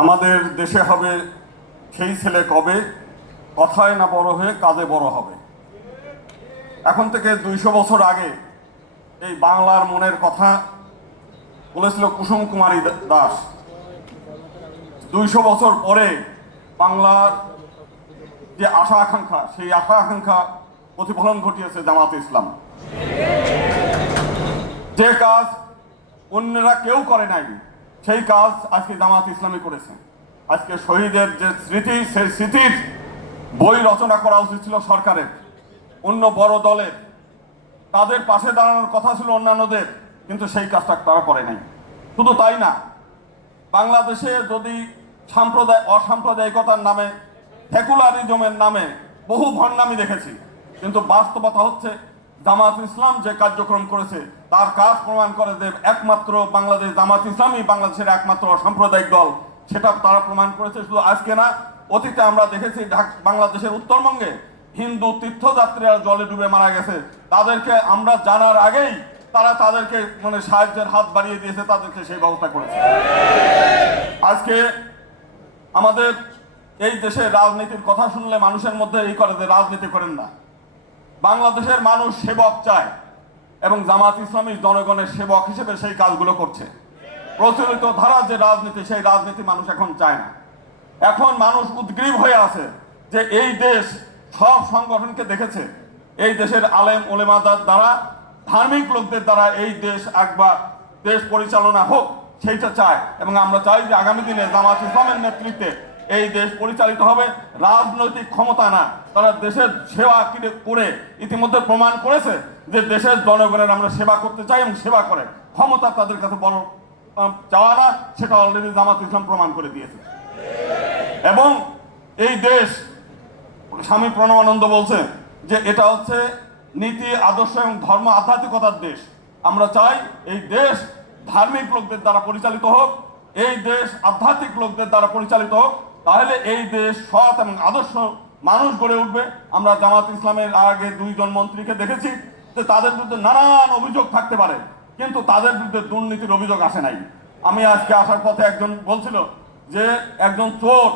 আমাদের দেশে হবে সেই ছেলে কবে? কথায় না বড় হয়ে কাজে বড় হবে। এখন থেকে দুইশো বছর আগে এই বাংলার মনের কথা বলেছিল কুসুম কুমারী দাস। দুইশো বছর পরে বাংলার যে আশা আকাঙ্ক্ষা, সেই আশা আকাঙ্ক্ষা প্রতিফলন ঘটিয়েছে জামাত ইসলাম। যে কাজ অন্যরা কেউ করে নাই। সেই কাজ আজকে জামাত ইসলামী করেছে। আজকে শহীদের যে স্মৃতি, সেই স্মৃতির বই রচনা করা উচিত ছিল সরকারের। অন্য বড় দলের। তাদের পাশে দাঁড়ানোর কথা ছিল অন্যান্যদের, কিন্তু সেই কাজটা তারা করে নাই। শুধু তাই না, বাংলাদেশে যদি সাম্প্রদায় অসাম্প্রদায়িকতার নামে, সেকুলারিজমের নামে বহু ভণ্ডামি দেখেছি, কিন্তু বাস্তবতা হচ্ছে জামাত ইসলাম যে কার্যক্রম করেছে তার কাজ প্রমাণ করে যে একমাত্র বাংলাদেশ জামাত ইসলামী বাংলাদেশের একমাত্র সাম্প্রদায়িক দল। সেটা তারা প্রমাণ করেছে, শুধু আজকে না, অতীতে আমরা দেখেছি বাংলাদেশের উত্তরবঙ্গে হিন্দু তীর্থযাত্রীরা জলে ডুবে মারা গেছে। তাদেরকে আমরা জানার আগেই তারা তাদেরকে মানে সাহায্যের হাত বাড়িয়ে দিয়েছে, তাদেরকে সেই ব্যবস্থা করেছে। আজকে আমাদের এই দেশে রাজনীতির কথা শুনলে মানুষের মধ্যে এই করে যে রাজনীতি করেন না। বাংলাদেশের মানুষ সেবক চায়। এবং জামাত ইসলামী জনগণের সেবক হিসেবে সেই কাজগুলো করছে। প্রচলিত ধারা যে রাজনীতি, সেই রাজনীতি মানুষ এখন চায় না। এখন মানুষ উদ্গ্রীব হয়ে আছে যে এই দেশ সব সংগঠনকে দেখেছে। এই দেশের আলেম ওলেমাদার দ্বারা, ধার্মিক লোকদের দ্বারা এই দেশ একবার দেশ পরিচালনা হোক, সেইটা চায়। এবং আমরা চাই যে আগামী দিনে জামাত ইসলামের নেতৃত্বে এই দেশ পরিচালিত হবে রাজনৈতিক ক্ষমতা না। তারা দেশের সেবা কিরে- ইতিমধ্যে প্রমাণ করেছে যে দেশের জনগণের আমরা সেবা করতে চাই এবং সেবা করে। ক্ষমতা তাদের কাছে বড় চাওয়া না, সেটা অলরেডি জামাত ইসলাম প্রমাণ করে দিয়েছে। এবং এই দেশ, স্বামী প্রণবানন্দ বলছে যে এটা হচ্ছে নীতি, আদর্শ এবং ধর্ম আধ্যাত্মিকতার দেশ। আমরা চাই এই দেশ ধার্মিক লোকদের দ্বারা পরিচালিত হোক, এই দেশ আধ্যাত্মিক লোকদের দ্বারা পরিচালিত হোক। তাহলে এই দেশ, সৎ এবং আদর্শ মানুষ গড়ে উঠবে। আমরা জামাত ইসলামের আগে দুইজন মন্ত্রীকে দেখেছি যে তাদের বিরুদ্ধে নানান অভিযোগ থাকতে পারে, কিন্তু তাদের বিরুদ্ধে দুর্নীতির অভিযোগ আসে নাই। আমি আজকে আসার পথে একজন বলছিল যে একজন চোর,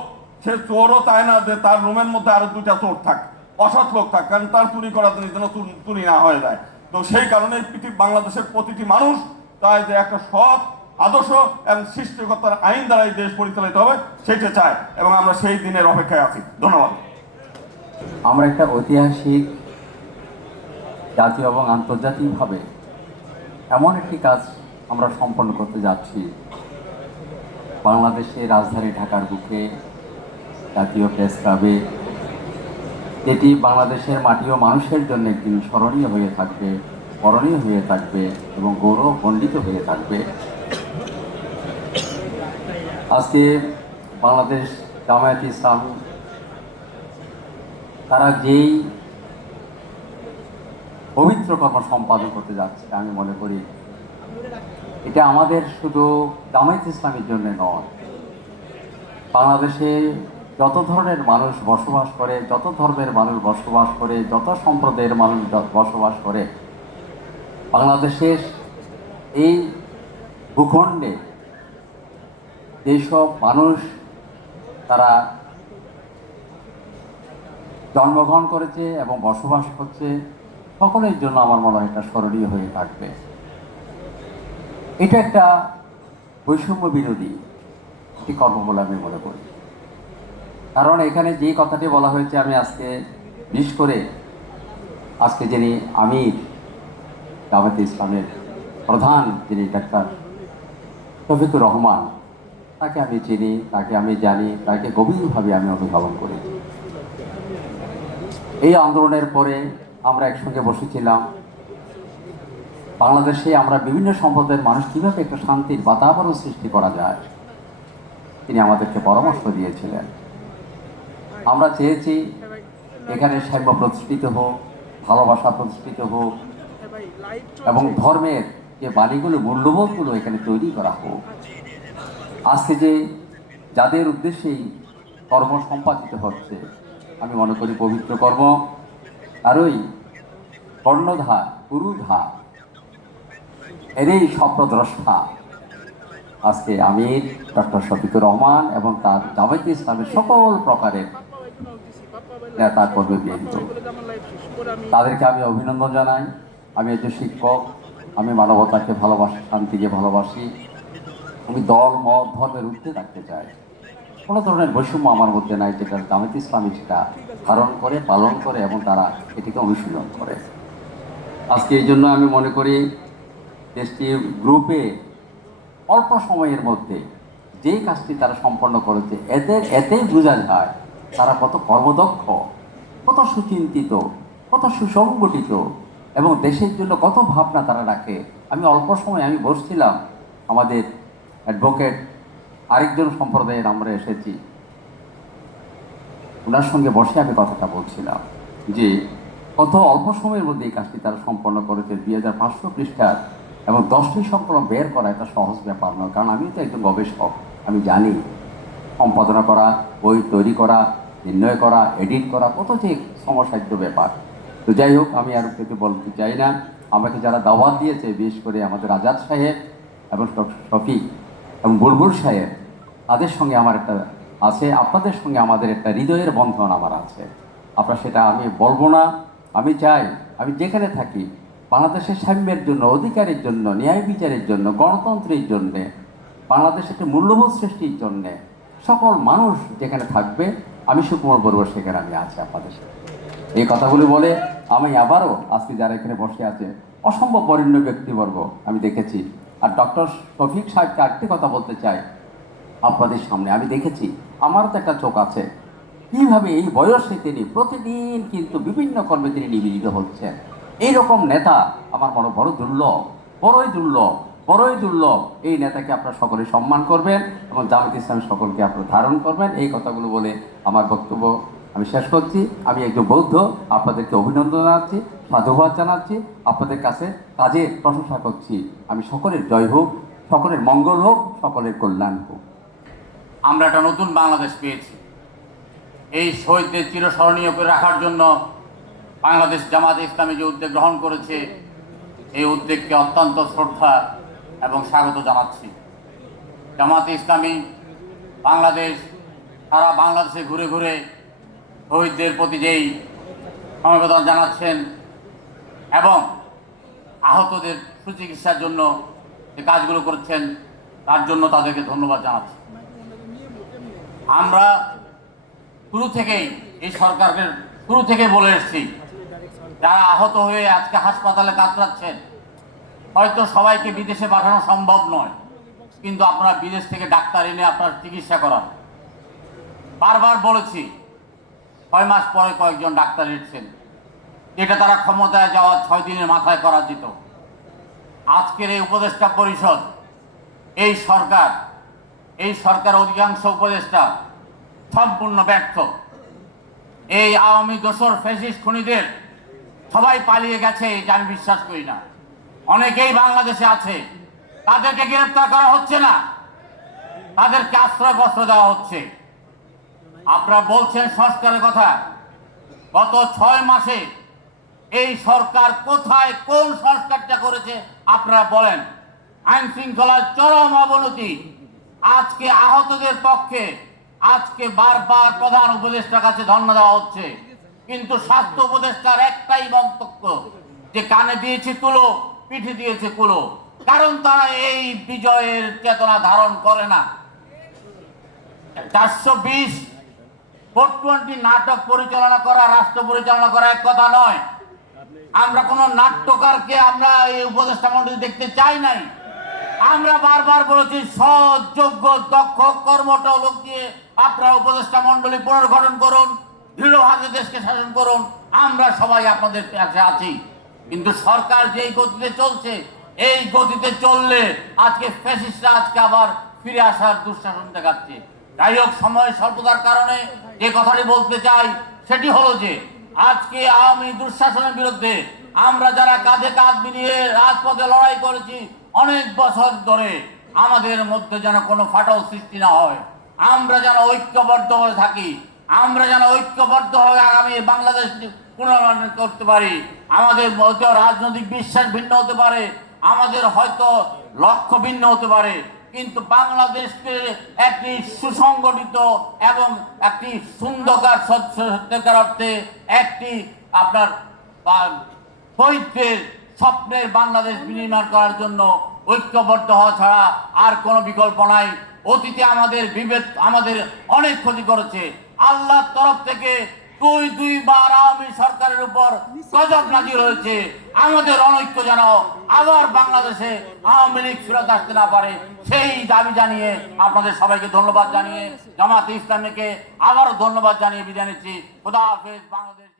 সে চোরও চায় না যে তার রুমের মধ্যে আরও দুইটা চোর থাক, অসৎ লোক থাক, কারণ তার চুরি করার জন্য চুরি না হয়ে যায়। তো সেই কারণে পৃথিবী বাংলাদেশের প্রতিটি মানুষ তাই যে একটা সৎ আদর্শ এবং সৃষ্টিকর্তার আইন দ্বারা এই দেশ পরিচালিত হবে সেটা চায় এবং আমরা সেই দিনের অপেক্ষায় আছি। ধন্যবাদ। আমরা একটা ঐতিহাসিক জাতীয় এবং আন্তর্জাতিকভাবে এমন একটি কাজ আমরা সম্পন্ন করতে যাচ্ছি। বাংলাদেশের রাজধানী ঢাকার বুকে জাতীয় প্রেস ক্লাবে, যেটি বাংলাদেশের মাটি ও মানুষের জন্য একদিন স্মরণীয় হয়ে থাকবে, স্মরণীয় হয়ে থাকবে এবং গৌরব গৌরবমণ্ডিত হয়ে থাকবে। আজকে বাংলাদেশ জামায়াত ইসলাম, তারা যেই পবিত্র কর্ম সম্পাদন করতে যাচ্ছে, আমি মনে করি, এটা আমাদের শুধু জামায়াত ইসলামের জন্য নয়। বাংলাদেশে যত ধরনের মানুষ বসবাস করে, যত ধর্মের মানুষ বসবাস করে, যত সম্প্রদায়ের মানুষ বসবাস করে, বাংলাদেশের এই ভূখণ্ডে যেসব মানুষ তারা জন্মগ্রহণ করেছে এবং বসবাস করছে, সকলের জন্য আমার মনে হয় এটা স্মরণীয় হয়ে থাকবে। এটা একটা বৈষম্য বিরোধী একটি কর্ম বলে আমি মনে করি। কারণ এখানে যে কথাটি বলা হয়েছে, আমি আজকে বিশেষ করে আজকে যিনি আমির জামাতে ইসলামের প্রধান, যিনি ডাক্তার শফিকুর রহমান তাকে আমি চিনি, তাকে আমি জানি, তাকে গভীরভাবে আমি অনুধাবন করি। এই আন্দোলনের পরে আমরা একসঙ্গে বসেছিলাম। বাংলাদেশে আমরা বিভিন্ন সম্প্রদায়ের মানুষ কীভাবে একটা শান্তির বাতাবরণ সৃষ্টি করা যায়, তিনি আমাদেরকে পরামর্শ দিয়েছিলেন। আমরা চেয়েছি এখানে সাম্য প্রতিষ্ঠিত হোক, ভালোবাসা প্রতিষ্ঠিত হোক, এবং ধর্মের যে বাণীগুলো, মূল্যবোধগুলো এখানে তৈরি করা হোক। আজকে যে যাদের উদ্দেশ্যেই কর্ম সম্পাদিত হচ্ছে, আমি মনে করি পবিত্র কর্ম। আরই কর্ণধা গুরুধা এরই স্বপ্নদ্রষ্টা আজকে আমির, ডক্টর শফিকুর রহমান এবং তার জামায়াতে ইসলামের সকল প্রকারের নেতা কর্মীবৃন্দ তাদেরকে আমি অভিনন্দন জানাই। আমি একজন শিক্ষক, আমি মানবতাকে ভালোবাসি, শান্তিকে ভালোবাসি। আমি দল, মত, ধর্মের ঊর্ধ্বে থাকতে চাই। কোনো ধরনের বৈষম্য আমার মধ্যে নাই, যেটা জামায়াত ইসলামী সেটা ধারণ করে, পালন করে এবং তারা এটিকে অনুশীলন করে। আজকে এই জন্য আমি মনে করি দেশটির গ্রুপে অল্প সময়ের মধ্যে যেই কাজটি তারা সম্পন্ন করেছে, এতে, এতেই বোঝা যায় তারা কত কর্মদক্ষ, কত সুচিন্তিত, কত সুসংগঠিত এবং দেশের জন্য কত ভাবনা তারা রাখে। আমি অল্প সময় আমি বসছিলাম আমাদের অ্যাডভোকেট আরেকজন সম্প্রদায়ের আমরা এসেছি। ওনার সঙ্গে বসে আমি কথাটা বলছিলাম যে কত অল্প সময়ের মধ্যে এই কাজটি তারা সম্পন্ন করেছে। দুই হাজার পাঁচশো পৃষ্ঠার এবং দশটি সংকলন বের করা একটা সহজ ব্যাপার নয়, কারণ আমি তো একজন গবেষক, আমি জানি। সম্পাদনা করা, বই তৈরি করা, নির্ণয় করা এডিট করা, কত যে সমসাধ্য ব্যাপার। তো যাই হোক, আমি আর কিছু বলতে চাই না। আমাকে যারা দাওয়াত দিয়েছে, বিশেষ করে আমাদের আজাদ সাহেব এবং শফিক এবং বুলবুল সাহেব, তাদের সঙ্গে আমার একটা আছে, আপনাদের সঙ্গে আমাদের একটা হৃদয়ের বন্ধন আমার আছে। আপনার সেটা আমি বলব না, আমি চাই, আমি যেখানে থাকি, বাংলাদেশের সাম্যের জন্য, অধিকারের জন্য, ন্যায় বিচারের জন্য, গণতন্ত্রের জন্যে বাংলাদেশের একটি মূল্যবোধ সৃষ্টির জন্যে, সকল মানুষ যেখানে থাকবে, আমি সুকুমার বলব সেখানে আমি আছি আপনাদের সাথে। এই কথাগুলি বলে আমি আবারও আজকে যারা এখানে বসে আছে, অসম্ভব বরেণ্য ব্যক্তিবর্গ আমি দেখেছি। আর ডক্টর শফিক সাহেবকে আরেকটি কথা বলতে চাই আপনাদের সামনে। আমি দেখেছি, আমারও তো একটা চোখ আছে। কীভাবে এই বয়সে তিনি প্রতিদিন কিন্তু বিভিন্ন কর্মে তিনি নিবেদিত হচ্ছেন। এইরকম নেতা আমার মনে বড় দুর্লভ, বড়ই দুর্লভ বড়ই দুর্লভ। এই নেতাকে আপনারা সকলে সম্মান করবেন এবং জামাত ইসলাম সকলকে আপনারা ধারণ করবেন। এই কথাগুলো বলে আমার বক্তব্য আমি শেষ করছি। আমি একজন বৌদ্ধ, আপনাদেরকে অভিনন্দন জানাচ্ছি। সাধুবাদ জানাচ্ছি, আপনাদের কাছে কাজে প্রশংসা করছি। আমি সকলের জয় হোক, সকলের মঙ্গল হোক, সকলের কল্যাণ হোক। আমরা একটা নতুন বাংলাদেশ পেয়েছি। এই শহীদদের চিরস্মরণীয় করে রাখার জন্য বাংলাদেশ জামাত ইসলামী যে উদ্যোগ গ্রহণ করেছে, এই উদ্যোগকে অত্যন্ত শ্রদ্ধা এবং স্বাগত জানাচ্ছি। জামাত ইসলামী বাংলাদেশ, সারা বাংলাদেশে ঘুরে ঘুরে শহীদদের প্রতি যেই সমবেদন জানাচ্ছেন এবং আহতদের সুচিকিৎসার জন্য যে কাজগুলো করছেন, তার জন্য তাদেরকে ধন্যবাদ জানাচ্ছি। আমরা শুরু থেকেই এই সরকারকে শুরু থেকে বলে এসেছি, যারা আহত হয়ে আজকে হাসপাতালে কাতরাচ্ছেন, হয়তো সবাইকে বিদেশে পাঠানো সম্ভব নয়, কিন্তু আপনারা বিদেশ থেকে ডাক্তার এনে আপনার চিকিৎসা করান। বারবার বলেছি, ছয় মাস পরে কয়েকজন ডাক্তার এসেছেন। যেটা তারা ক্ষমতায় যাওয়ার ছয় দিনের মাথায় করা যেত আজকের এই উপদেষ্টা পরিষদ, এই সরকার এই সরকার অধিকাংশ উপদেষ্টা সম্পূর্ণ ব্যর্থ। এই আওয়ামী দোসর ফেসিস খুনিদের সবাই পালিয়ে গেছে এটা আমি বিশ্বাস করি না। অনেকেই বাংলাদেশে আছে, তাদেরকে গ্রেপ্তার করা হচ্ছে না। তাদেরকে আশ্রয় বস্ত্র দেওয়া হচ্ছে। আপনারা বলছেন সংস্কারের কথা, গত ছয় মাসে এই সরকার কোথায় কোন সংস্কারটা করেছে আপনারা বলেন। আইন শৃঙ্খলার চরম অবনতি। আজকে আহতদের পক্ষে আজকে বারবার প্রধান উপদেষ্টার কাছে ধর্ণা দেওয়া হচ্ছে। কিন্তু স্বাস্থ্য উপদেষ্টার একটাই মন্তব্য যে কানে দিয়েছে তুলো, পিঠে দিয়েছে কুলো। কারণ তারা এই বিজয়ের চেতনা ধারণ করে না। চারশো বিশ ফোর টোয়েন্টি নাটক পরিচালনা করা, রাষ্ট্র পরিচালনা করা এক কথা নয়। আমরা কোনো নাট্যকারকে আমরা এই উপদেষ্টা মন্ডলী দেখতে চাই নাই। আমরা বারবার বলেছি, সৎ, যোগ্য, দক্ষ, কর্মঠ লোক দিয়ে আপনারা উপদেষ্টা মন্ডলী পুনর্গঠন করুন দৃঢ়ভাবে দেশকে শাসন করুন, আমরা সবাই আপনাদের কাছে আছি। কিন্তু সরকার যেই গতিতে চলছে, এই গতিতে চললে আজকে ফ্যাসিস্টরা আজকে আবার ফিরে আসার দুঃশাসন দেখাচ্ছে। যাই হোক, সময় স্বল্পতার কারণে যে কথাটি বলতে চাই, সেটি হলো যে আজকে আওয়ামী দুঃশাসনের বিরুদ্ধে আমরা যারা কাঁধে কাঁধ মিলিয়ে রাজপথে লড়াই করেছি অনেক বছর ধরে, আমাদের মধ্যে যেন কোনো ফাটল সৃষ্টি না হয়। আমরা যেন ঐক্যবদ্ধ হয়ে থাকি, আমরা যেন ঐক্যবদ্ধ হয়ে আগামী বাংলাদেশ পুনর্নির্মাণ করতে পারি। আমাদের মধ্যে রাজনৈতিক বিশ্বাস ভিন্ন হতে পারে, আমাদের হয়তো লক্ষ্য ভিন্ন হতে পারে। কিন্তু বাংলাদেশকে একটি সুসংগঠিত এবং একটি সুন্দর সত্যিকার অর্থে একটি আপনার আহ, চৈত্রের স্বপ্নের বাংলাদেশ বিনির্মাণ করার জন্য ঐক্যবদ্ধ হওয়া ছাড়া আর কোনো বিকল্প নাই। অতীতে আমাদের বিভেদ আমাদের অনেক ক্ষতি করেছে। আল্লাহর তরফ থেকে দুই বার আওয়ামী সরকারের উপর গজব নাজির হয়েছে। আমাদের অনৈক্য যেন আবার বাংলাদেশে আওয়ামী লীগ ফেরত আসতে না পারে, সেই দাবি জানিয়ে আপনাদের সবাইকে ধন্যবাদ জানিয়ে জামাত ইসলামীকে আবারও ধন্যবাদ জানিয়ে বিদায় নিচ্ছি। খোদা হাফেজ, বাংলাদেশ